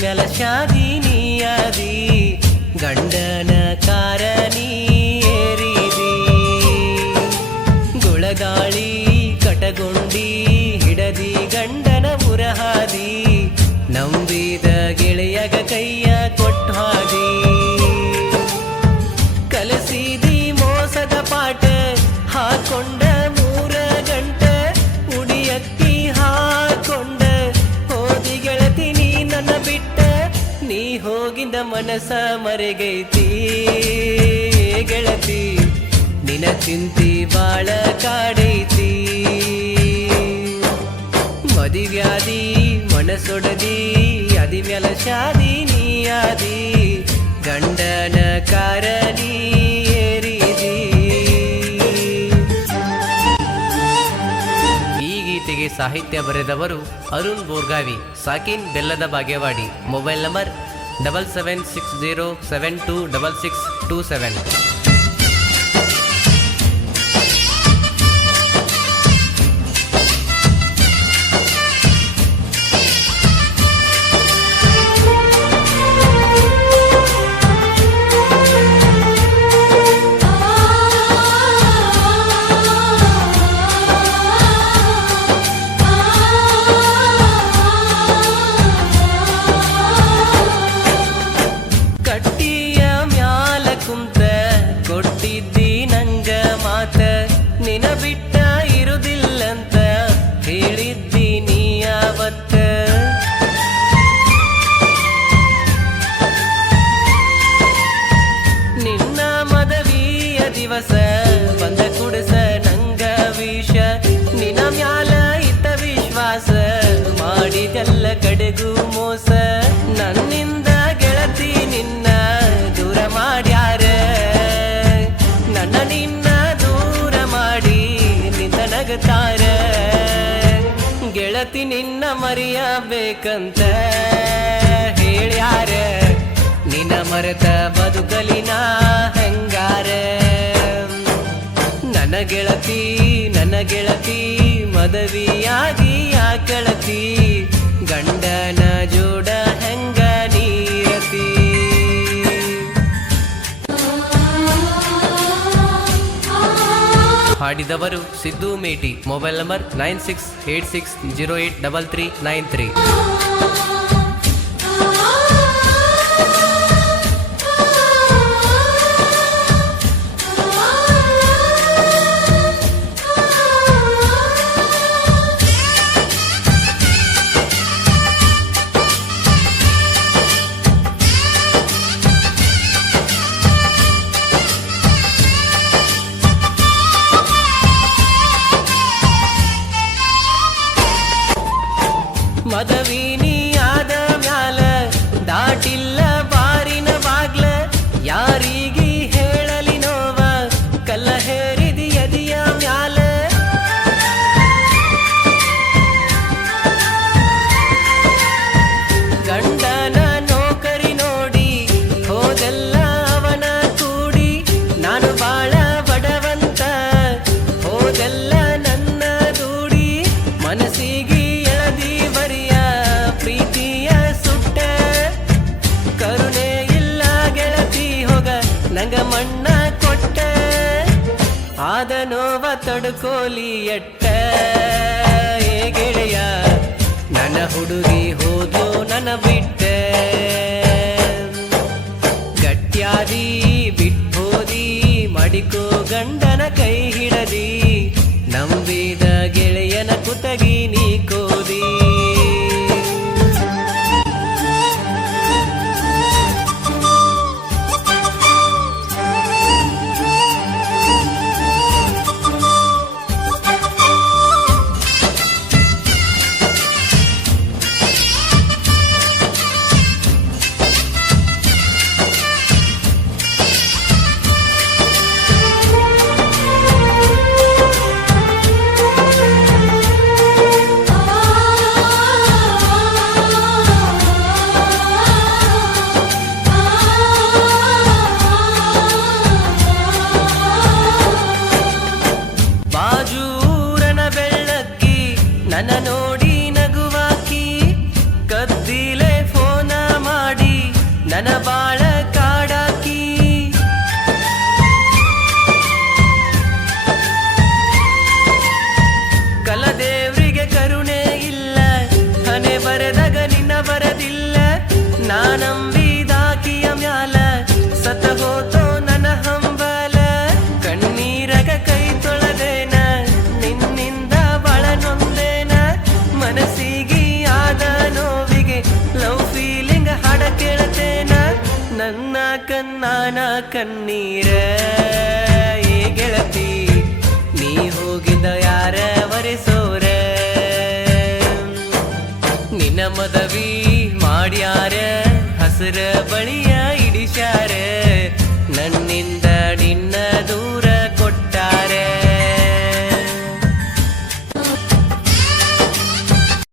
ಮ್ಯಾಲ ಶಾದಿ ನೀಯಾದಿ ಗಂಡನ ಕಾರ ನೀ ಏರಿದಿ ಗುಳಗಾಳಿ ಕಟಗೊಂಡಿ ಹಿಡದಿ ಗಂಡನ ಮುರಹಾದಿ ನಂಬಿದ ಗೆಳೆಯಗ ಕೈಯ ಕೊಟ್ಟಾದಿ ಕಲಸಿದಿ ಮೋಸದ ಪಾಠ ಹಾಕೊಂಡ 3 ಗಂಟೆ ಉಡಿಯಕ್ಕಿ ಹಾಕೊಂಡ ಹೋದಿ ಗೆಳತಿ ನೀ ನನ್ನ ಬಿಟ್ಟ ನೀ ಹೋಗಿಂದ ಮನಸ ಮರೆಗೈತಿ ಗೆಳತಿ ನಿನ ಚಿಂತಿ ಬಾಳ ಕಾಡೈತಿ ಮದಿವ್ಯಾದಿ ಮನಸೊಡದಿ ಅದಿ ಮ್ಯಾಲ ಶಾದಿ ನೀಯಾದಿ ಗಂಡನ ಕಾರ ನೀ ಏರಿದಿ. ಈ ಗೀತೆಗೆ ಸಾಹಿತ್ಯ ಬರೆದವರು ಅರುಣ್ ಬೋರ್ಗಾವಿ, ಸಾಕಿನ್ ಬೆಲ್ಲದ ಬಾಗೇವಾಡಿ. Mobile number 7760726627. ದಿವಸ ಬಂದ ಕುಡಸ ನಂಗ ವಿಷ ನಿನ ಮ್ಯಾಲ ಇತ್ತ ವಿಶ್ವಾಸ ಮಾಡಿದೆಲ್ಲ ಕಡೆಗೂ ಮೋಸ ನನ್ನಿಂದ ಗೆಳತಿ ನಿನ್ನ ದೂರ ಮಾಡ್ಯಾರ ನನ್ನ ನಿನ್ನ ದೂರ ಮಾಡಿ ನಿಂದ ನಗತಾರ ಗೆಳತಿ ನಿನ್ನ ಮರೆಯಬೇಕಂತ ಹೇಳ್ಯಾರ ನಿನ್ನ ಮರೆತ ಬದುಕಲಿನ ಹೆಂಗಾರ ನನ್ನ ಗೆಳತಿ ಮದವಿಯಾಗಿ ಆ ಗೆಳತಿ ಗಂಡನ ಜೋಡ ಹೆಂಗ ನೀರತಿ. ಹಾಡಿದವರು ಸಿದ್ದು ಮೇಟಿ. Mobile number 9686083393. ಮದವಿನಿ ಆದ ಮ್ಯಾಲ ದಾಟಿಲ್ಲ ಬಾರಿನ ಬಾಗ್ಲ ಯಾರಿಗಿ ಹೇಳಲಿ ನೋವ ಕಲ್ಲ ಹೇರಿದಿ ಎದಿಯ ಮ್ಯಾಲ ಗಂಡನ ನೌಕರಿ ನೋಡಿ ಹೋದೆಲ್ಲ ಅವನ ಕೂಡಿ ನಾನು ಬಾಳ ಬಡವಂತ ಹೋದೆಲ್ಲ ನನ್ನ ದೂಡಿ ಮನಸ್ಸಿಗೆ ಪ್ರೀತಿಯ ಸುಟ್ಟ ಕರುಣೆ ಇಲ್ಲ ಗೆಳತಿ ಹೋಗ ನಂಗ ಮಣ್ಣ ಕೊಟ್ಟ ಆದ ನೋವ ತಡ್ಕೋಲಿ ಎಟ್ಟ ಏ ಗೆಳೆಯ ನನ್ನ ಹುಡುಗಿ ಹೋದ್ಲು ನನ್ನ ಬಿಟ್ಟ ಗಟ್ಯಾದಿ ಬಿಟ್ಟೋದಿ ಮಡಿಕೋ ಗಂಡನ ಕೈ ಹಿಡದಿ ನಂಬಿದ ಗೆಳೆಯನ ಕುತಗಿ ನೀ ಕೋದಿ. ಮದವಿ ಮಾಡ್ಯಾರ ಹಸಿರ ಬಳಿಯ ಇಡಿಸ್ಯಾರ ನನ್ನಿಂದ